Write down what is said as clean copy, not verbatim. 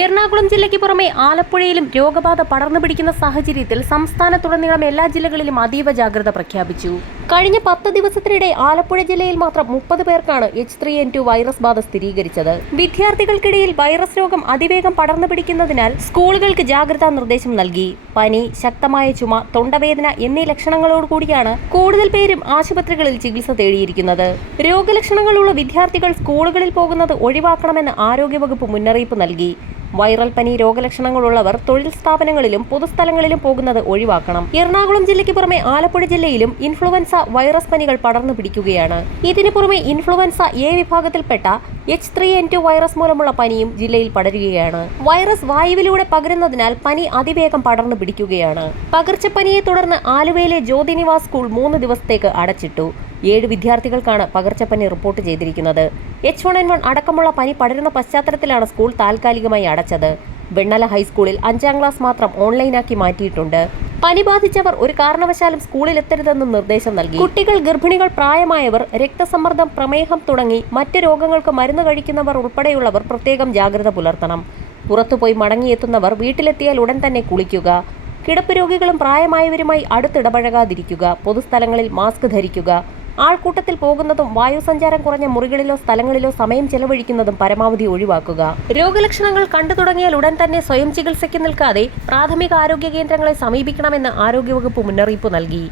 എറണാകുളം ജില്ലയ്ക്ക് പുറമെ ആലപ്പുഴയിലും രോഗബാധ പടർന്നു പിടിക്കുന്ന സാഹചര്യത്തിൽ സംസ്ഥാനത്തുടനീളം എല്ലാ ജില്ലകളിലും അതീവ ജാഗ്രത പ്രഖ്യാപിച്ചു. കഴിഞ്ഞ 10 ദിവസത്തിനിടെ ആലപ്പുഴ ജില്ലയിൽ മാത്രം 30 പേർക്കാണ് H3N2 വൈറസ് ബാധ സ്ഥിരീകരിച്ചത്. വിദ്യാർത്ഥികൾക്കിടയിൽ വൈറസ് രോഗം അതിവേഗം പടർന്നു പിടിക്കുന്നതിനാൽ സ്കൂളുകൾക്ക് ജാഗ്രതാ നിർദ്ദേശം നൽകി. പനി, ശക്തമായ ചുമ, തൊണ്ടവേദന എന്നീ ലക്ഷണങ്ങളോടുകൂടിയാണ് കൂടുതൽ പേരും ആശുപത്രികളിൽ ചികിത്സ തേടിയിരിക്കുന്നത്. രോഗലക്ഷണങ്ങളുള്ള വിദ്യാർത്ഥികൾ സ്കൂളുകളിൽ പോകുന്നത് ഒഴിവാക്കണമെന്ന് ആരോഗ്യവകുപ്പ് മുന്നറിയിപ്പ് നൽകി. വൈറൽ പനി രോഗലക്ഷണങ്ങളുള്ളവർ തൊഴിൽ സ്ഥാപനങ്ങളിലും പൊതുസ്ഥലങ്ങളിലും പോകുന്നത് ഒഴിവാക്കണം. എറണാകുളം ജില്ലയ്ക്ക് പുറമെ ആലപ്പുഴ ജില്ലയിലും ഇൻഫ്ലുവൻസ വൈറസ് പനികൾ പടർന്നു പിടിക്കുകയാണ്. ഇതിനു പുറമെ ഇൻഫ്ലുവൻസ എ വിഭാഗത്തിൽപ്പെട്ട H3N2 വൈറസ് മൂലമുള്ള പനിയും ജില്ലയിൽ പടരുകയാണ്. വൈറസ് വായുവിലൂടെ പകരുന്നതിനാൽ പനി അതിവേഗം പടർന്നു പിടിക്കുകയാണ്. പകർച്ചപ്പനിയെ തുടർന്ന് ആലുവയിലെ ജ്യോതിനിവാസ് സ്കൂൾ 3 ദിവസത്തേക്ക് അടച്ചിട്ടു. 7 വിദ്യാർത്ഥികൾക്കാണ് പകർച്ചപ്പനി റിപ്പോർട്ട് ചെയ്തിരിക്കുന്നത്. H1N1 അടക്കമുള്ള പനി പടരുന്ന പശ്ചാത്തലത്തിലാണ് സ്കൂൾ താൽക്കാലികമായി അടച്ചത്. വെണ്ണല ഹൈസ്കൂളിൽ 5ാം ക്ലാസ് മാത്രം ഓൺലൈനാക്കി മാറ്റിയിട്ടുണ്ട്. പനി ബാധിച്ചവർ ഒരു കാരണവശാലും സ്കൂളിൽ എത്തരുതെന്നും നിർദ്ദേശം നൽകി. കുട്ടികൾ, ഗർഭിണികൾ, പ്രായമായവർ, രക്തസമ്മർദ്ദം, പ്രമേഹം തുടങ്ങി മറ്റ് രോഗങ്ങൾക്ക് മരുന്ന് കഴിക്കുന്നവർ ഉൾപ്പെടെയുള്ളവർ പ്രത്യേകം ജാഗ്രത പുലർത്തണം. പുറത്തുപോയി മടങ്ങിയെത്തുന്നവർ വീട്ടിലെത്തിയാൽ ഉടൻ തന്നെ കുളിക്കുക. കിടപ്പ് രോഗികളും പ്രായമായവരുമായി അടുത്തിടപഴകാതിരിക്കുക. പൊതുസ്ഥലങ്ങളിൽ മാസ്ക് ധരിക്കുക. ആൾക്കൂട്ടത്തിൽ പോകുന്നതും വായുസഞ്ചാരം കുറഞ്ഞ മുറികളിലോ സ്ഥലങ്ങളിലോ സമയം ചെലവഴിക്കുന്നതും പരമാവധി ഒഴിവാക്കുക. രോഗലക്ഷണങ്ങൾ കണ്ടു തുടങ്ങിയാൽ ഉടൻ തന്നെ സ്വയം ചികിത്സയ്ക്ക് നിൽക്കാതെ പ്രാഥമിക ആരോഗ്യ കേന്ദ്രങ്ങളെ സമീപിക്കണമെന്ന് ആരോഗ്യവകുപ്പ് മുന്നറിയിപ്പ് നൽകി.